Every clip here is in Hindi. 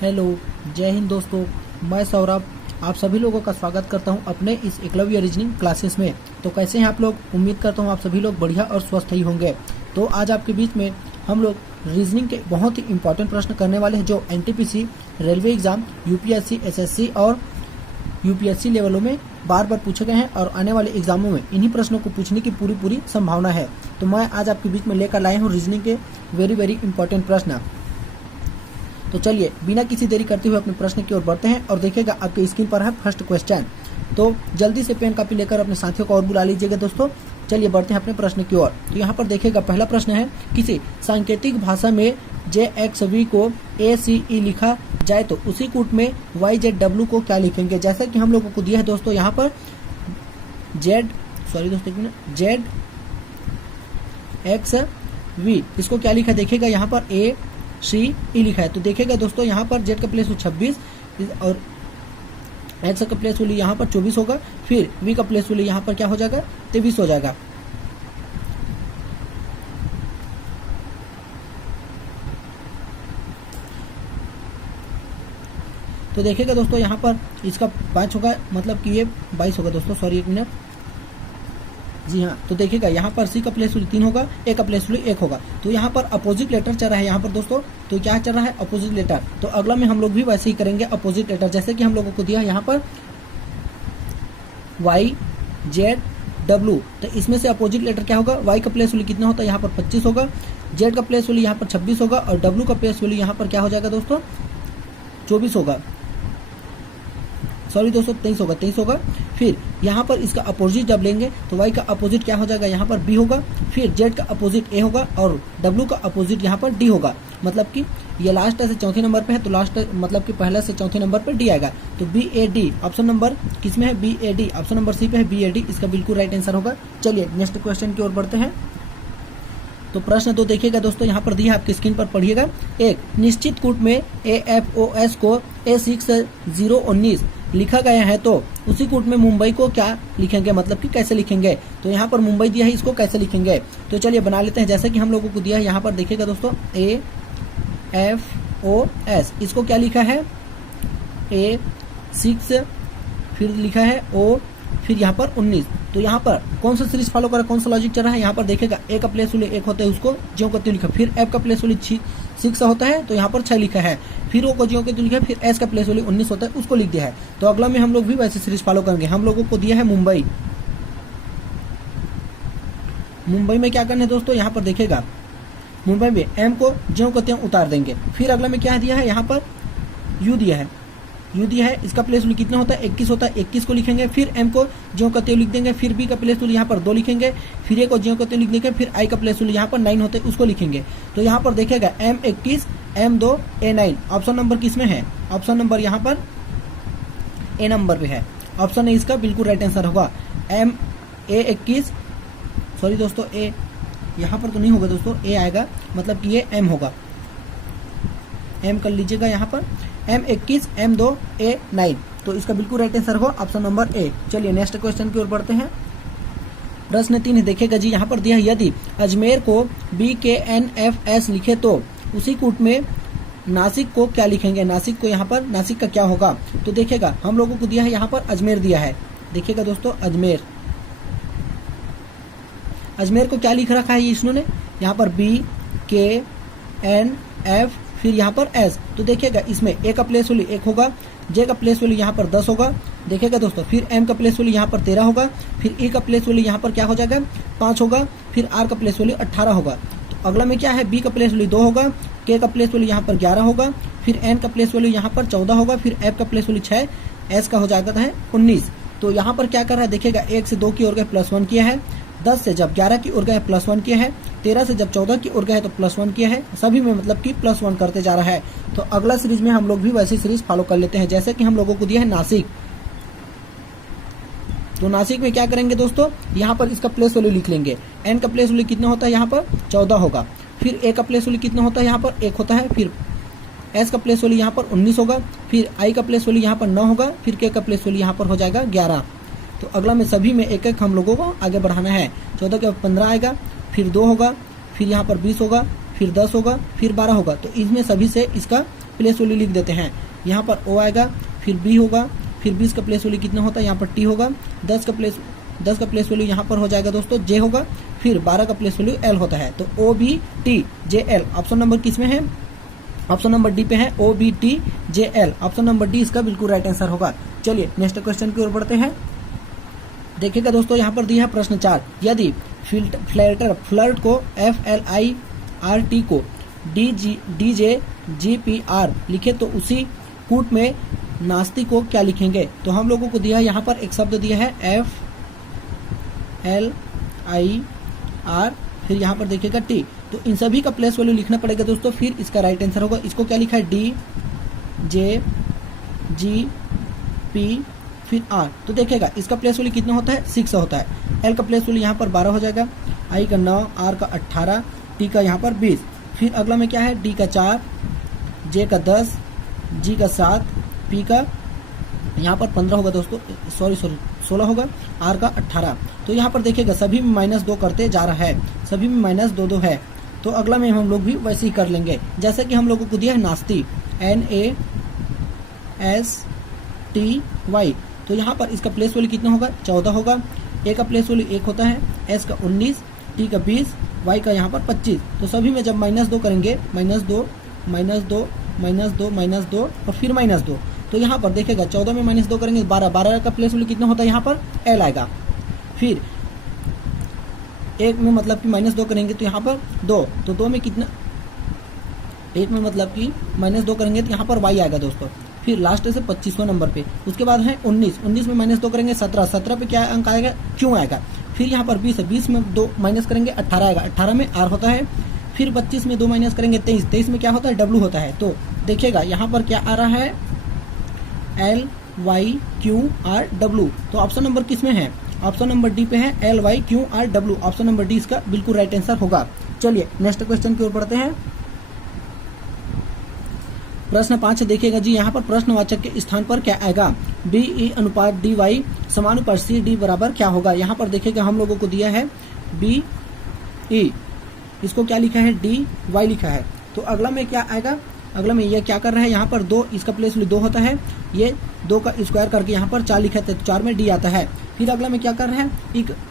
हेलो, जय हिंद दोस्तों। मैं सौरभ आप सभी लोगों का स्वागत करता हूं अपने इस एकलव्य रीजनिंग क्लासेस में। तो कैसे हैं आप लोग? उम्मीद करता हूं आप सभी लोग बढ़िया और स्वस्थ ही होंगे। तो आज आपके बीच में हम लोग रीजनिंग के बहुत ही इंपॉर्टेंट प्रश्न करने वाले हैं जो NTPC, railway exam, UPSC, SSC और यूपीएससी लेवलों में बार बार पूछे गए हैं और आने वाले एग्जामों में इन्हीं प्रश्नों को पूछने की पूरी संभावना है। तो मैं आज आपके बीच में लेकर लाया हूँ रीजनिंग के वेरी इंपॉर्टेंट प्रश्न। तो चलिए बिना किसी देरी करते हुए अपने प्रश्न की ओर बढ़ते हैं और देखिएगा आपके स्क्रीन पर है फर्स्ट क्वेश्चन। तो जल्दी से पेन कॉपी लेकर अपने साथियों को और बुला लीजिएगा दोस्तों। चलिए बढ़ते हैं अपने प्रश्न की ओर। तो यहाँ पर देखिएगा पहला प्रश्न है, किसी सांकेतिक भाषा में JXV को ACE लिखा जाए तो उसी कूट में YZW को क्या लिखेंगे? जैसा कि हम लोगों को दिया है दोस्तों यहाँ पर ZXV, इसको क्या लिखा देखिएगा यहाँ पर ACE लिखा है। तो देखिएगा दोस्तों यहाँ पर Z का प्लेस 26 और X का प्लेस वैल्यू यहाँ पर 24 होगा, फिर V का प्लेस वैल्यू यहाँ पर क्या हो जाएगा 23 हो जाएगा। तो देखिएगा दोस्तों यहाँ पर इसका 5 होगा, मतलब कि ये 22 होगा दोस्तों, सॉरी 1 मिनट। जी हाँ, तो देखिएगा यहाँ पर C का प्लेस वैल्यू 3 होगा, A का प्लेस वैल्यू 1 होगा। तो यहाँ पर अपोजिट लेटर चल रहा है यहाँ पर दोस्तों। तो क्या चल रहा है? Opposite letter. तो अगला में हम लोग भी वैसे ही करेंगे अपोजिट लेटर, जैसे कि हम लोगों को दिया है यहाँ पर YZW। तो इसमें से अपोजिट लेटर क्या होगा? Y का प्लेस वैल्यू कितना होता है यहाँ पर 25 होगा, Z का प्लेस वैल्यू यहाँ पर 26 होगा और W का प्लेस वैल्यू यहाँ पर क्या हो जाएगा दोस्तों 24 होगा, सॉरी दोस्तों 23 होगा। फिर यहाँ पर इसका अपोजिट जब लेंगे तो Y का अपोजिट क्या हो जाएगा यहाँ पर B होगा, फिर Z का अपोजिट A होगा और W का अपोजिट यहाँ पर D होगा। मतलब कि ये लास्ट से चौथे नंबर पे है, तो लास्ट मतलब कि पहला से चौथे नंबर पर D आएगा। तो BAD ऑप्शन नंबर किसमें है? BAD ऑप्शन नंबर C पे है, BAD इसका बिल्कुल राइट आंसर होगा। चलिए नेक्स्ट क्वेश्चन की ओर बढ़ते हैं। तो प्रश्न 2 देखिएगा दोस्तों, यहाँ पर दिया है आपकी स्क्रीन पर पढ़िएगा। एक निश्चित कूट में AFOS को A6019 लिखा गया है तो उसी कूट में मुंबई को क्या लिखेंगे? मतलब कि कैसे लिखेंगे? तो यहाँ पर मुंबई दिया है, इसको कैसे लिखेंगे? तो चलिए बना लेते हैं। जैसे कि हम लोगों को दिया है यहाँ पर देखिएगा दोस्तों AFOS, इसको क्या लिखा है A6, फिर लिखा है O, फिर यहाँ पर 19। तो यहाँ पर कौन सा सीरीज फॉलो करा, कौन सा लॉजिक चल रहा है? यहाँ पर देखेगा A का प्लेस वैल्यू 1 होता है, उसको ज्यों का त्यों लिखा। फिर F का प्लेस वैल्यू 6 होता है, तो यहाँ पर 6 लिखा है। फिर O को ज्यों का त्यों लिखा, फिर S का प्लेस वैल्यू 19 होता है, उसको लिख दिया है। तो अगला में हम लोग भी वैसे सीरीज फॉलो करेंगे। हम लोगों को दिया है मुंबई। मुंबई में क्या करना है दोस्तों? यहाँ पर देखेगा मुंबई में M को ज्यों का त्यों उतार देंगे। फिर अगला में क्या दिया है? यहाँ पर U दिया है, इसका प्लेस वैल्यू कितना होता है 21 होता है, 21 को लिखेंगे। फिर M को ज्यों का त्यों लिख देंगे, फिर B का प्लेस वैल्यू यहाँ पर 2 लिखेंगे, फिर A को ज्यों का त्यों लिख देंगे, फिर I का प्लेस वैल्यू यहाँ पर 9 होते हैं, उसको लिखेंगे। तो यहाँ पर देखेगा M21 M2 A9 option number किसमें है? ऑप्शन नंबर यहाँ पर A नंबर पे है। ऑप्शन ए इसका बिल्कुल राइट आंसर होगा। A21, सॉरी दोस्तों A यहाँ पर तो नहीं होगा दोस्तों, A आएगा, मतलब कि ये M होगा, M कर लीजिएगा यहाँ पर M21 M2 A9। तो इसका बिल्कुल राइट आंसर होगा ऑप्शन नंबर A। चलिए नेक्स्ट क्वेश्चन की ओर बढ़ते हैं। प्रश्न 3 देखिएगा जी, यहाँ पर दिया है यदि अजमेर को BKNFS लिखे तो उसी कूट में नासिक को क्या लिखेंगे? नासिक को यहाँ पर नासिक का क्या होगा? तो देखिएगा हम लोगों को दिया है यहाँ पर अजमेर दिया है। देखिएगा दोस्तों अजमेर को क्या लिख रखा है ये इन्होंने यहाँ पर BKNF, फिर यहाँ पर S। तो देखिएगा इसमें A का प्लेस वैल्यू 1 होगा, J का प्लेस वैल्यू यहाँ पर 10 होगा। देखिएगा दोस्तों फिर M का प्लेस वैल्यू यहाँ पर 13 होगा, फिर E का प्लेस वैल्यू यहाँ पर क्या हो जाएगा 5 होगा, फिर R का प्लेस वैल्यू 18 होगा। तो अगला में क्या है? B का प्लेस वैल्यू 2 होगा, K का प्लेस वैल्यू यहाँ पर 11 होगा, फिर N का प्लेस वैल्यू यहाँ पर 14 होगा, फिर F का प्लेस वैल्यू 6, S का हो जाता है 19। तो यहाँ पर क्या कर रहा है? देखिएगा 1 से 2 की ओर गए +1 किया है, 10 से जब 11 की ओर गए +1 किया है, 13 से जब 14 की ओर गए तो +1 किया है, सभी में मतलब कि +1 करते जा रहा है। तो अगला सीरीज में हम लोग भी वैसी सीरीज फॉलो कर लेते हैं, जैसे कि हम लोगों को दिया है नासिक। तो नासिक में क्या करेंगे दोस्तों? यहाँ पर इसका प्लेस वैल्यू लिख लेंगे। N का प्लेस वैल्यू कितना होता है यहाँ पर 14 होगा, फिर A का प्लेस वैल्यू कितना होता है यहाँ पर 1 होता है, फिर S का प्लेस वैल्यू यहाँ पर 19 होगा, फिर I का प्लेस वैल्यू यहाँ पर 9 होगा, फिर K का प्लेस वैल्यू यहाँ पर हो जाएगा 11। तो अगला में सभी में एक एक हम लोगों को आगे बढ़ाना है। 14 के 15 आएगा, फिर 2 होगा, फिर यहाँ पर 20 होगा, फिर 10 होगा, फिर 12 होगा। तो इसमें सभी से इसका प्लेस वैल्यू लिख देते हैं। यहाँ पर O आएगा, फिर B होगा, फिर 20 का प्लेस वैल्यू कितना होता है, यहाँ पर T होगा, 10 का प्लेस वैल्यू यहाँ पर हो जाएगा दोस्तों J होगा, फिर 12 का प्लेस वैल्यू L होता है। तो OBTJL ऑप्शन नंबर किस में है, ऑप्शन नंबर डी पे है OBTJL। ऑप्शन नंबर डी इसका बिल्कुल राइट आंसर होगा। चलिए नेक्स्ट क्वेश्चन की ओर बढ़ते हैं। देखिएगा दोस्तों यहाँ पर दिया है प्रश्न 4, यदि फ्लर्ट को FLIRT को DJGPR लिखे तो उसी कूट में नास्ती को क्या लिखेंगे। तो हम लोगों को दिया है यहाँ पर एक शब्द दिया है FLIR, फिर यहाँ पर देखिएगा T, तो इन सभी का प्लेस वैल्यू लिखना पड़ेगा दोस्तों, फिर इसका राइट आंसर होगा। इसको क्या लिखा है DJGP फिर R, तो देखिएगा इसका प्लेस वैल्यू कितना होता है 6 होता है। L का प्लेस वैल्यू यहाँ पर 12 हो जाएगा, I का 9, R का 18, T का यहाँ पर 20, फिर अगला में क्या है D का 4, J का 10, G का 7, P का यहाँ पर 15 होगा दोस्तों, सॉरी 16 होगा, R का 18। तो यहाँ पर देखिएगा सभी में -2 करते जा रहा है, सभी में -2 है। तो अगला में हम लोग भी वैसे ही कर लेंगे, जैसे कि हम लोगों को दिया है नास्ती NASTY, तो यहाँ पर इसका प्लेस वैल्यू कितना होगा 14 होगा, A का प्लेस वैल्यू 1 होता है, S का 19, T का 20, Y का यहाँ पर 25। तो सभी में जब -2 करेंगे, -2 और फिर -2, तो यहाँ पर देखेगा 14 में -2 करेंगे 12 का प्लेस वैल्यू कितना होता है, यहाँ पर L आएगा। फिर 1 में मतलब कि -2 करेंगे तो यहाँ पर 2, तो 2 में कितना, 1 में मतलब कि -2 करेंगे तो यहाँ पर Y आएगा दोस्तों। फिर लास्ट से 25वें नंबर पे, उसके बाद है 19 में -2 करेंगे 17 पे क्या अंक आएगा, Q आएगा। फिर यहाँ पर 20 में 2 माइनस करेंगे 18 आएगा, 18 में R होता है। फिर 25 में 2 माइनस करेंगे 23 में क्या होता है W होता है। तो देखिएगा यहाँ पर क्या आ रहा है LYQRW, तो ऑप्शन नंबर किस में है, ऑप्शन नंबर डी पे है LYQRW। ऑप्शन नंबर डी इसका बिल्कुल राइट आंसर होगा। चलिए नेक्स्ट क्वेश्चन की ओर बढ़ते हैं। प्रश्न 5 देखिएगा जी, यहाँ पर प्रश्नवाचक के स्थान पर क्या आएगा, BE अनुपात DY समानुपात CD बराबर क्या होगा। यहाँ पर देखिएगा हम लोगों को दिया है BE, इसको क्या लिखा है DY लिखा है। तो अगला में क्या आएगा, अगला में ये क्या कर रहा है, यहाँ पर 2, इसका प्लेस वैल्यू 2 होता है, ये 2 का स्क्वायर करके यहाँ पर 4 लिखा है, तो 4 में D आता है। फिर अगला में क्या कर रहा है,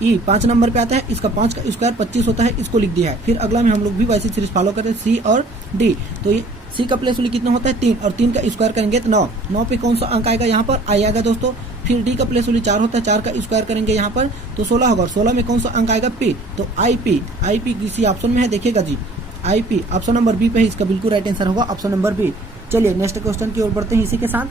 E 5 नंबर पे आता है, इसका 5 का स्क्वायर 25 होता है, इसको लिख दिया है। फिर अगला में हम लोग भी वैसे सीरीज फॉलो करते हैं C और D, तो ये C का प्लेस वैल्यू कितना होता है 3, और 3 का स्क्वायर करेंगे तो 9 पे कौन सा अंक आएगा, यहाँ पर I आएगा दोस्तों। फिर D का प्लेस वैल्यू 4 होता है, 4 का स्क्वायर करेंगे यहाँ पर तो 16 होगा, और 16 में कौन सा अंक आएगा P, तो IP किसी ऑप्शन में है, देखिएगा जी IP ऑप्शन नंबर बी पे है, इसका बिल्कुल राइट आंसर होगा ऑप्शन नंबर बी। चलिए नेक्स्ट क्वेश्चन की ओर बढ़ते हैं इसी के साथ।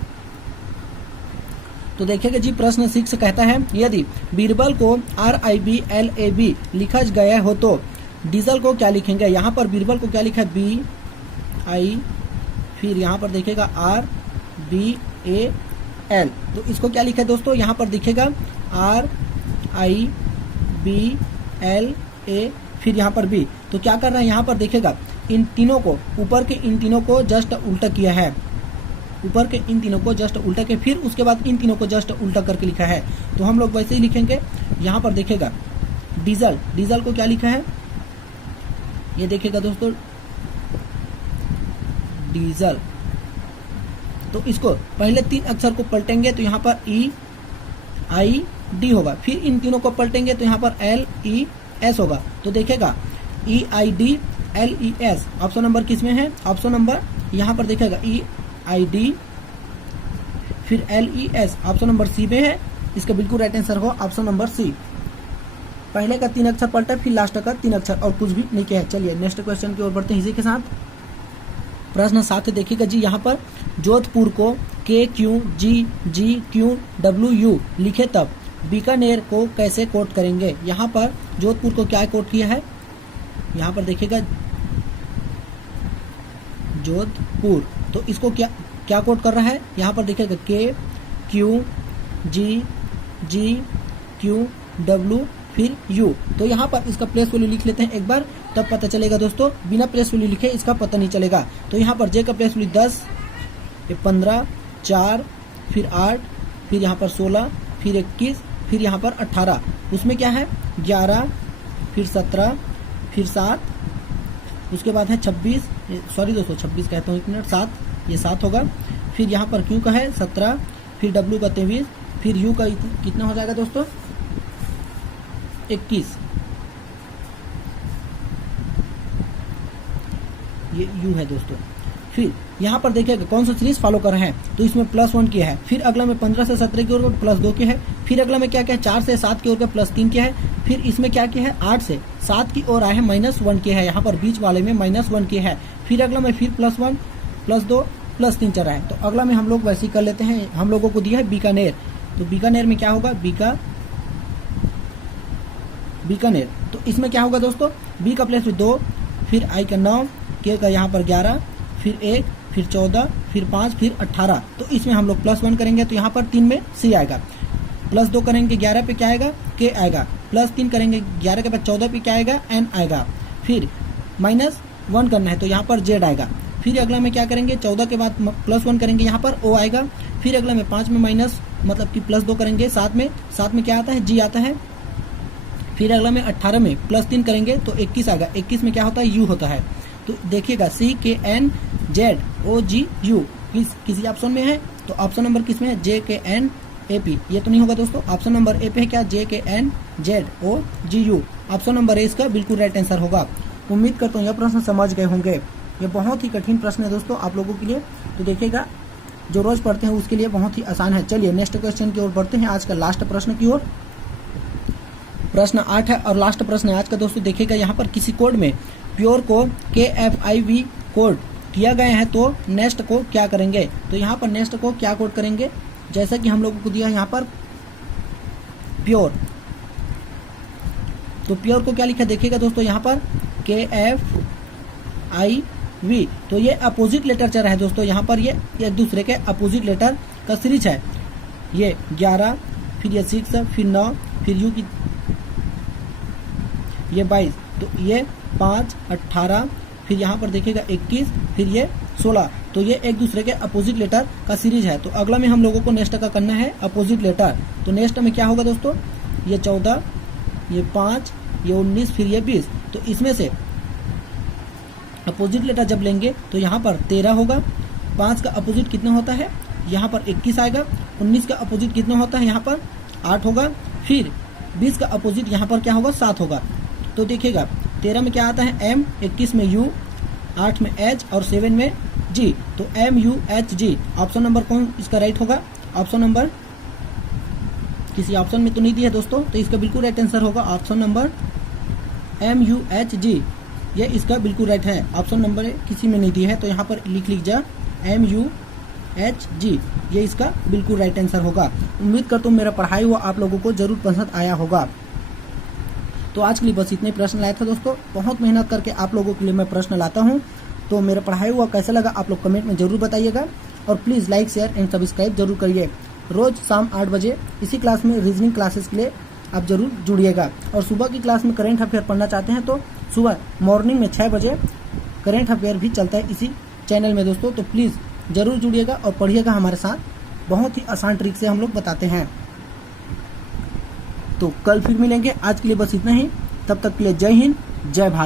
तो देखिएगा जी प्रश्न 6 कहता है, यदि बीरबल को RIBLAB लिखा गया हो तो डीजल को क्या लिखेंगे। यहाँ पर बीरबल को क्या लिखा है BI, फिर यहाँ पर देखिएगा RBAL, तो इसको क्या लिखा है दोस्तों, यहाँ पर दिखेगा RIBLA, फिर यहाँ पर B। तो क्या कर रहा है, यहाँ पर देखेगा इन तीनों को, ऊपर के इन तीनों को जस्ट उल्टा किया है, ऊपर के इन तीनों को जस्ट उल्टा के फिर उसके बाद इन तीनों को जस्ट उल्टा करके लिखा है। तो हम लोग वैसे ही लिखेंगे। यहाँ पर देखेगा डीजल को क्या लिखा है, ये देखिएगा दोस्तों डीजल, तो इसको पहले 3 अक्षर को पलटेंगे तो यहाँ पर EID होगा, फिर इन तीनों को पलटेंगे तो यहाँ पर LES होगा। तो देखेगा EID LES ऑप्शन नंबर किस में है, ऑप्शन नंबर यहाँ पर देखेगा EID फिर LES ऑप्शन नंबर सी में है, इसका बिल्कुल राइट आंसर होगा ऑप्शन नंबर सी। पहले का 3 अक्षर पलटा, फिर लास्ट का 3 अक्षर, और कुछ भी नहीं किया है। चलिए नेक्स्ट क्वेश्चन की ओर बढ़ते हैं इसी के साथ। प्रश्न 7 देखिएगा जी, यहाँ पर जोधपुर को KQGGQWU लिखे तब बीकानेर को कैसे कोट करेंगे। यहाँ पर जोधपुर को क्या कोट किया है, यहाँ पर देखिएगा जोधपुर, तो इसको क्या कोट कर रहा है, यहाँ पर देखिएगा KQGGQW फिर U। तो यहाँ पर इसका प्लेस वैल्यू लिख लेते हैं एक बार, तब पता चलेगा दोस्तों, बिना प्लेस वैल्यू लिखे इसका पता नहीं चलेगा। तो यहाँ पर J का प्लेस वैल्यू 10, 15, 4, फिर 8, फिर यहाँ पर 16, फिर 21, फिर यहाँ पर 18, उसमें क्या है 11, फिर 17, फिर 7, उसके बाद है 26, सॉरी दोस्तों 26 कहता हूँ 1 मिनट, 7, ये 7 होगा। फिर यहाँ पर Q का है 17, फिर W का 23, फिर U का कितना हो जाएगा दोस्तों 21, ये U है दोस्तों। फिर यहाँ पर देखिएगा कौन सा सीरीज फॉलो कर रहे हैं, तो इसमें +1 किया है। फिर अगला में 15 से 17 की ओर +2 किया है। फिर अगला में क्या क्या है 4 से 7 की ओर का +3 किया है। फिर इसमें क्या किया है 8 से 7 की ओर आए हैं -1 किया है, यहाँ पर बीच वाले में -1 किया है। फिर अगला में फिर +1 +2 +3 चल रहा है। तो अगला में हम लोग वैसे ही कर लेते हैं, हम लोगों को दिया है बीकानेर, तो बीकानेर में क्या होगा बीकानेर, तो इसमें क्या होगा दोस्तों बी का प्लेस में 2, फिर आई का 9, के का यहाँ पर 11, फिर 1, फिर 14, फिर 5, फिर 18। तो इसमें हम लोग +1 करेंगे तो यहाँ पर 3 में C आएगा, +2 करेंगे 11 पे क्या आएगा K आएगा, +3 करेंगे 11 के बाद 14 पे क्या आएगा N आएगा। फिर -1 करना है तो यहाँ पर Z आएगा। फिर अगला में क्या करेंगे 14 के बाद +1 करेंगे यहाँ पर O आएगा। फिर अगला में 5 में माइनस मतलब कि +2 करेंगे 7 में क्या आता है G आता है। फिर अगला में 18 में +3 करेंगे तो 21 आएगा, 21 में क्या होता है U होता है। तो देखिएगा CKNZOGU किसी ऑप्शन में है, तो ऑप्शन नंबर किस में है JKNAP, ये तो नहीं होगा दोस्तों। ऑप्शन नंबर ए पे है क्या JKNZOGU, ऑप्शन नंबर ए इसका बिल्कुल राइट आंसर होगा। उम्मीद करता हूँ यह प्रश्न समझ गए होंगे, ये बहुत ही कठिन प्रश्न है दोस्तों आप लोगों के लिए, तो देखिएगा जो रोज पढ़ते हैं उसके लिए बहुत ही आसान है। चलिए नेक्स्ट क्वेश्चन की ओर बढ़ते हैं, आज का लास्ट प्रश्न की ओर। प्रश्न 8 है और लास्ट प्रश्न है आज का दोस्तों। देखिएगा यहाँ पर किसी कोड में प्योर को KFIV कोड किया गया है तो नेक्स्ट को क्या करेंगे, तो यहाँ पर नेक्स्ट को क्या कोड करेंगे, जैसा कि हम लोगों को दिया यहाँ पर प्योर, तो प्योर को क्या लिखा देखिएगा दोस्तों यहाँ पर KFIV, तो ये अपोजिट लेटर चल रहा है दोस्तों, यहाँ पर ये एक दूसरे के अपोजिट लेटर का सीरीज है। ये 11, फिर ये 6, फिर 9, फिर U की ये 22, तो ये 5, 18, फिर यहाँ पर देखिएगा 21, फिर ये 16, तो ये एक दूसरे के अपोजिट लेटर का सीरीज है। तो अगला में हम लोगों को नेक्स्ट का करना है अपोजिट लेटर, तो नेक्स्ट में क्या होगा दोस्तों ये 14, ये 5, ये 19, फिर ये 20, तो इसमें से अपोजिट लेटर जब लेंगे तो यहाँ पर 13 होगा, 5 का अपोजिट कितना होता है यहाँ पर 21 आएगा, 19 का अपोजिट कितना होता है यहाँ पर 8 होगा, फिर 20 का अपोजिट यहाँ पर क्या होगा 7 होगा। तो देखिएगा 13 में क्या आता है M, 21 में U, 8 में H और 7 में G, तो MUHG, ऑप्शन नंबर कौन इसका राइट होगा, ऑप्शन नंबर किसी ऑप्शन में तो नहीं दिया है दोस्तों, तो इसका बिल्कुल राइट आंसर होगा ऑप्शन नंबर MUHG, ये इसका बिल्कुल राइट है। ऑप्शन नंबर किसी में नहीं दिया है तो यहाँ पर लिख लीजिए MUHG, ये इसका बिल्कुल राइट आंसर होगा। उम्मीद करता हूँ मेरा पढ़ाई हुआ आप लोगों को जरूर पसंद आया होगा। तो आज के लिए बस इतने प्रश्न लाया था दोस्तों, बहुत मेहनत करके आप लोगों के लिए मैं प्रश्न लाता हूँ। तो मेरा पढ़ाई हुआ कैसा लगा आप लोग कमेंट में जरूर बताइएगा, और please like share and subscribe जरूर करिए। रोज शाम 8 बजे इसी क्लास में रीजनिंग क्लासेस के लिए आप जरूर जुड़िएगा, और सुबह की क्लास में करेंट अफेयर पढ़ना चाहते हैं तो सुबह मॉर्निंग में 6 बजे करेंट अफेयर भी चलता है इसी चैनल में दोस्तों, तो प्लीज़ ज़रूर जुड़िएगा और पढ़िएगा हमारे साथ, बहुत ही आसान ट्रिक से हम लोग बताते हैं। तो कल फिर मिलेंगे, आज के लिए बस इतना ही, तब तक के लिए जय हिंद जय भारत।